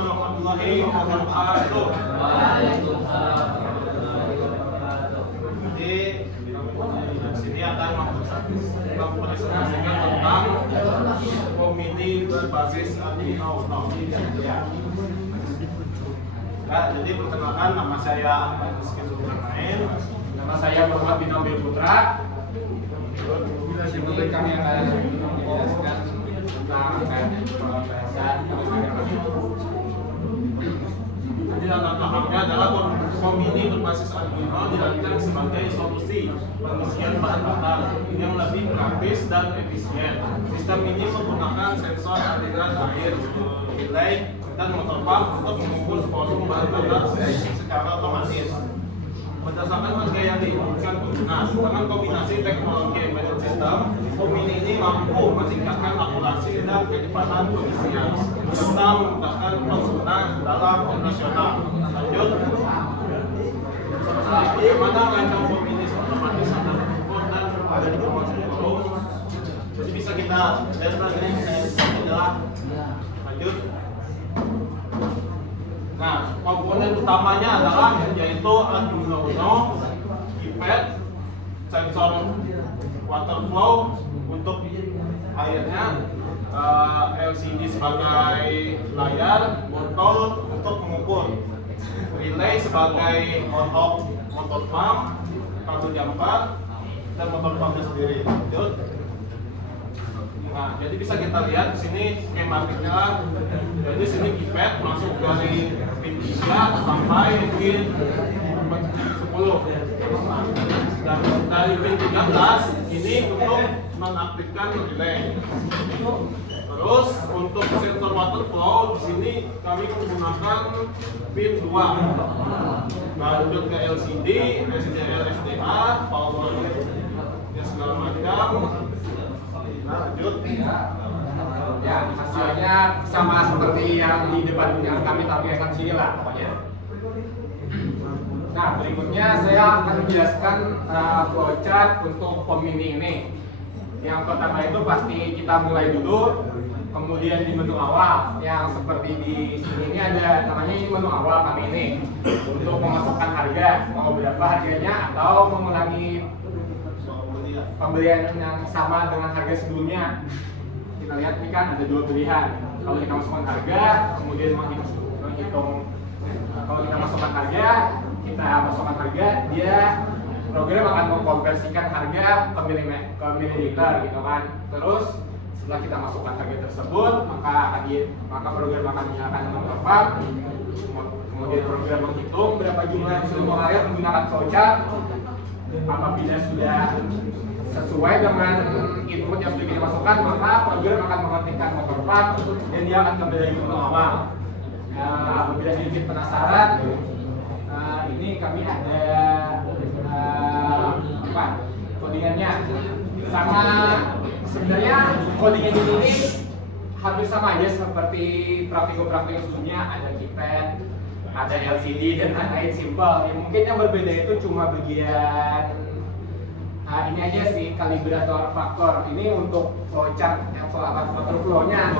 warahmatullahi wabarakatuh. Jadi di sini akan mempresentasikan tentang komite berbasis Arduino Uno. Nah, jadi perkenalkan, nama saya Rizky Zulkarnain. Nama saya Muhammad bin Nabil Putra. Kemudian kami akan menjelaskan tentang pembahasan Jadi tahapnya adalah komite berbasis Arduino dilakukan sebagai solusi pengisian bahan bakar yang lebih praktis dan efisien. Sistem ini menggunakan sensor aliran air, relay, dan motor pump untuk mengukur volume bahan bakar secara otomatis. Berdasarkan harga yang diinginkan pengguna, dengan kombinasi teknologi embedded system, komite ini mampu meningkatkan akurasi dan kecepatan pengisian serta memudahkan pengguna dalam operasional. Lanjut, bagaimana rancang komite otomatis akan diukur dan ada di bawah forum. Jadi bisa kita lihat lagi adalah lanjut. Nah, komponen utamanya adalah yaitu Arduino Uno, keypad, sensor water flow untuk airnya, LCD sebagai layar, botol untuk mengukur, relay sebagai on-off motor pump, kabel jumper, dan motor pumpnya sendiri. Lanjut. Nah, jadi bisa kita lihat di sini skematiknya. Jadi sini keypad masuk dari pin 3 sampai pin 10. Dan dari pin 13 ini untuk mengaktifkan relay. Terus untuk sensor water flow di sini kami menggunakan pin 2. Lanjut ke LCD, SDL, SDA, power, ya segala macam. Lanjut. Ya, hasilnya sama seperti yang di depan yang kami tampilkan sini lah pokoknya. Nah, berikutnya saya akan menjelaskan flowchart untuk komite ini. Yang pertama itu pasti kita mulai dulu, kemudian di menu awal yang seperti di sini ini ada namanya ini menu awal kami ini untuk memasukkan harga, mau berapa harganya atau mengulangi pembelian yang sama dengan harga sebelumnya. Kita lihat ini kan ada dua pilihan. Kalau kita masukkan harga, kemudian menghitung kalau kita masukkan harga, dia program akan mengkonversikan harga ke mililiter gitu kan. Terus setelah kita masukkan harga tersebut, maka program akan menyalakan motor pump. Kemudian program menghitung berapa jumlah yang sudah mengalir menggunakan flowchart. Apabila sudah sesuai dengan input yang sudah kita masukkan, maka program akan mengetikkan motor pump dan dia akan kembali ke menu awal. Apabila sedikit penasaran, ini kami ada codingannya sama. Sebenarnya codingan ini hampir sama aja seperti praktikum-praktikum sebelumnya. Ada keypad, ada LCD dan lain-lain simple. Mungkin yang berbeda itu cuma bagian ini aja sih, kalibrator faktor. Ini untuk flowchart yang faktor flow-nya,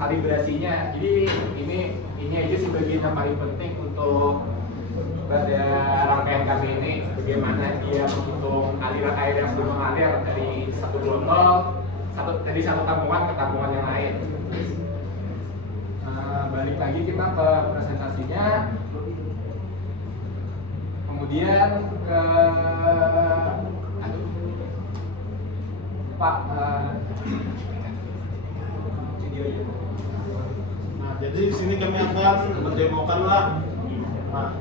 kalibrasinya. Jadi ini aja sih bagian yang paling penting untuk pada rangkaian kami ini, bagaimana dia menghitung aliran air yang sudah mengalir dari satu botol, dari satu tampungan ke tampungan yang lain. Balik lagi kita ke presentasinya. Kemudian ke Pak videonya. Nah, jadi di sini kami akan mendemokan lah. Nah,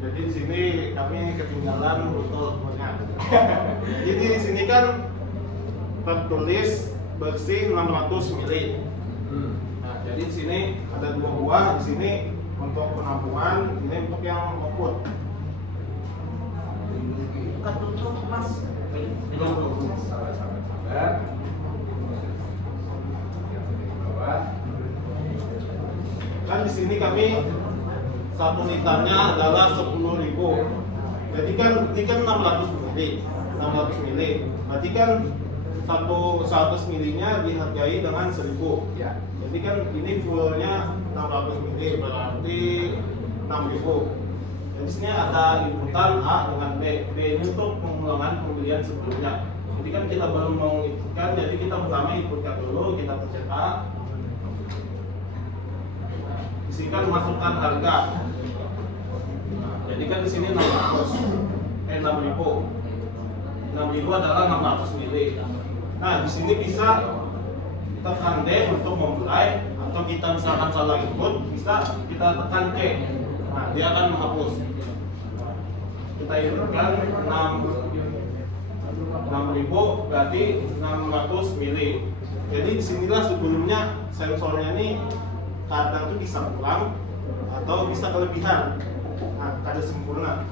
jadi di sini kami ketinggalan botolnya. Jadi di sini kan tertulis bersih 600 ml. Nah, jadi di sini ada dua buah. Di sini untuk penampungan, ini untuk yang output. Bukan tutup mas. Kan di sini kami 1 liternya adalah 10.000. Jadi kan ini kan 600 ml. Berarti kan 100 milinya dihargai dengan 1000. Ya. Jadi kan ini fullnya 600 mili berarti 6000. Jadi sini ada inputan A dengan B. B ini untuk pengulangan pembelian sebelumnya. Jadi kan kita baru mau inputkan, jadi kita pertama inputkan dulu, kita pencet A. Isikan masukkan harga. Jadi kan di sini 6000 adalah 600 mili. Nah di sini bisa tekan D untuk memulai, atau kita misalkan salah input bisa kita tekan C. Nah dia akan menghapus. Kita inputkan 6000 berarti 600 mili. Jadi disinilah sebelumnya sensornya ini kadang tuh bisa kurang atau bisa kelebihan. Nah, kada sempurna.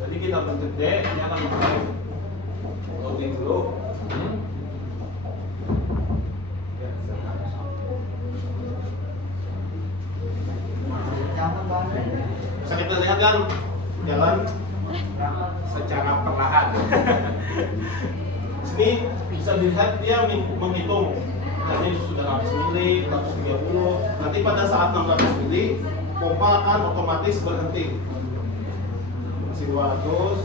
Jadi kita pencet D, ini akan mulai. Loading dulu. Bisa kita lihat kan jalan Secara perlahan. sini bisa dilihat dia menghitung. Tadi sudah 100 mili, 130. Nanti pada saat 600 mili, pompa akan otomatis berhenti. Masih 200.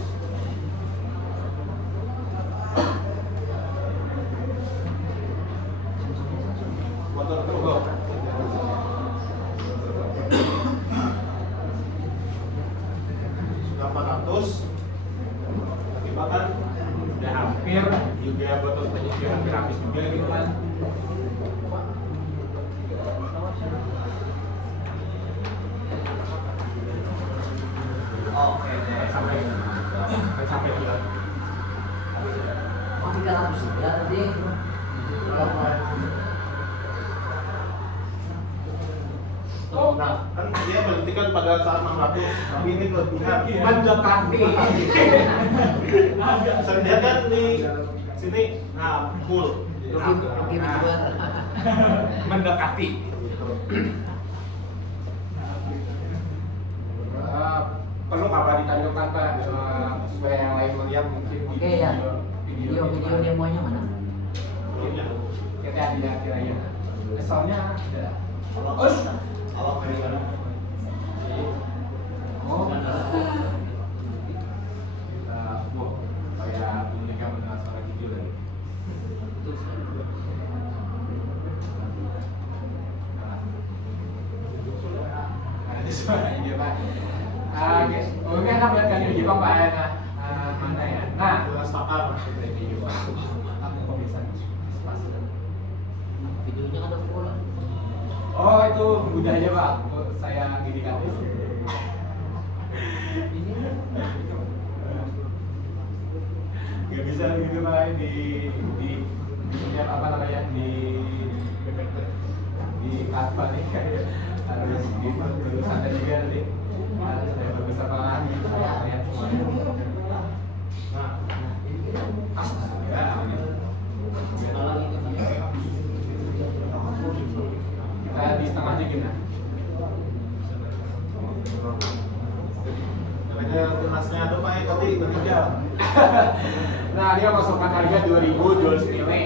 Motor turbo. Sudah 400. Lagi bahkan Udah hampir juga botol juga hampir habis juga gitu kan. Oke, sampai gila. oh 300 ya tadi. Nah, kan dia berhentikan pada saat 600, tapi ini kelebihan. Mendekati. Saya lihat kan di sini, nah full. Rugi berdua. Mendekati. Perlu apa ditanyakan Pak supaya yang lain melihat mungkin Oke ya. Video demonya mana? kita ada kiranya. Soalnya ada. Awak dari mana? Oh, Kayak mereka mendengar suara video lagi. Ada suaranya dia Pak. Oke, enak banget kan di Jepang Pak. Mana ya? Nah, Jelas pakar. aku bisa pas. videonya kan udah full. Oh itu udah aja Pak, saya gini kan. Gak bisa gitu Pak di lihat apa namanya di kanva nih harus gitu terus ada juga nanti harus ada bagus apa lagi lihat semuanya. Nah, astaga. Kita di setengah aja gimana? Ada tunasnya ada Pak, tapi ketiga. Nah dia masukkan harga 2000 jual sepile.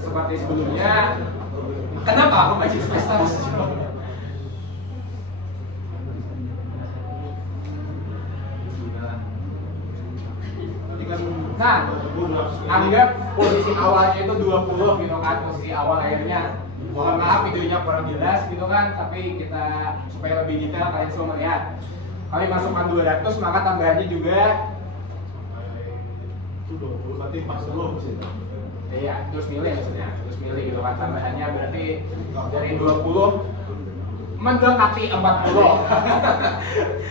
Seperti sebelumnya. Kenapa aku baca investasi? Nah, anggap posisi awalnya itu 20 gitu kan, posisi awal akhirnya. Mohon maaf videonya kurang jelas gitu kan, tapi kita supaya lebih detail kalian semua melihat. Kami masukkan 200, maka tambahannya juga Itu 20, berarti pas dulu di situ. iya, terus milih maksudnya, terus milih gitu kan tambahannya berarti dari 20 mendekati 40.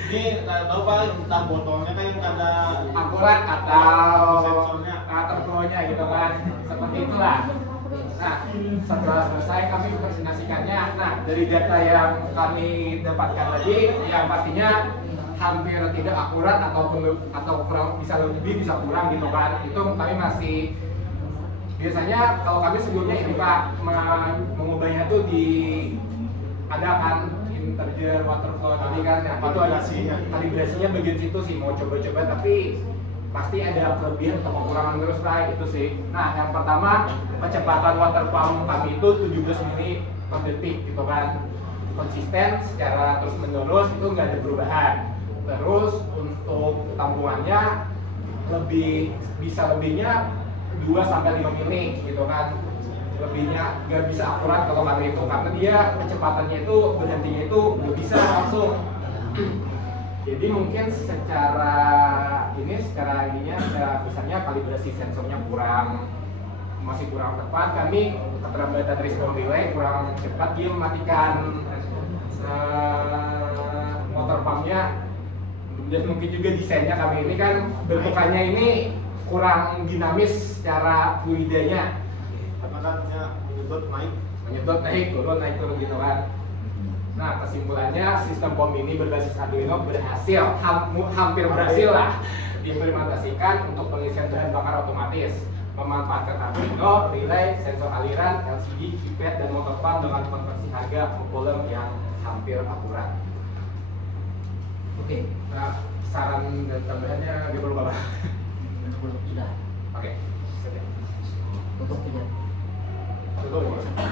Ini nggak tahu Pak, entah botolnya kan yang ada Akurat atau sensornya. terflow-nya gitu kan, seperti itulah. Nah, setelah selesai kami presentasikannya. Nah, dari data yang kami dapatkan tadi, yang pastinya hampir tidak akurat atau kurang, bisa lebih bisa kurang gitu kan. Itu kami masih biasanya kalau kami sebelumnya ini Pak mengubahnya tuh di ada kan integer waterflow tadi kan, nah, itu ada Kalibrasinya. kalibrasinya bagian situ sih mau coba-coba tapi pasti ada kelebihan atau kekurangan terus Ray, itu sih. Nah yang pertama, kecepatan water pump kami itu 17 mili per detik gitu kan, konsisten secara terus menerus, itu nggak ada perubahan. Terus untuk tampungannya lebihnya 2-5 mili gitu kan, lebihnya nggak bisa akurat kalau kami itu, karena dia kecepatannya itu berhentinya itu nggak bisa langsung. Jadi mungkin secara misalnya kalibrasi sensornya masih kurang tepat, kami keterlambatan respon relay kurang cepat, dia mematikan motor pumpnya. Dan mungkin juga desainnya kami ini kan bentukannya ini kurang dinamis secara fluidanya, karena kan menyedot naik turun gitu kan. Nah kesimpulannya sistem POM ini berbasis Arduino hampir berhasil lah diimplementasikan untuk pengisian bahan bakar otomatis, memanfaatkan Arduino, relay, sensor aliran, LCD, pipet, dan motor pump dengan konversi harga volume yang hampir akurat. Oke. Nah saran dan tambahannya dia perlu apa? Sudah. Oke. Tutup saja.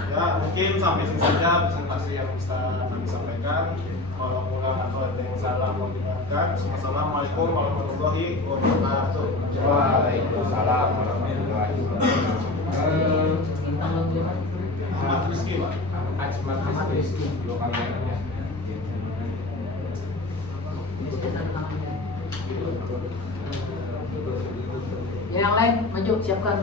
Ya, mungkin sampai sini saja presentasi yang bisa kami sampaikan. Kalau kurang atau ada yang salah mau diingatkan. Wassalamualaikum warahmatullahi wabarakatuh. Waalaikumsalam warahmatullahi wabarakatuh. Bintang lagi. Ahmad Rizky, Pak. Ahmad Rizky. Dua kali ya. Ya, yang lain maju siapkan.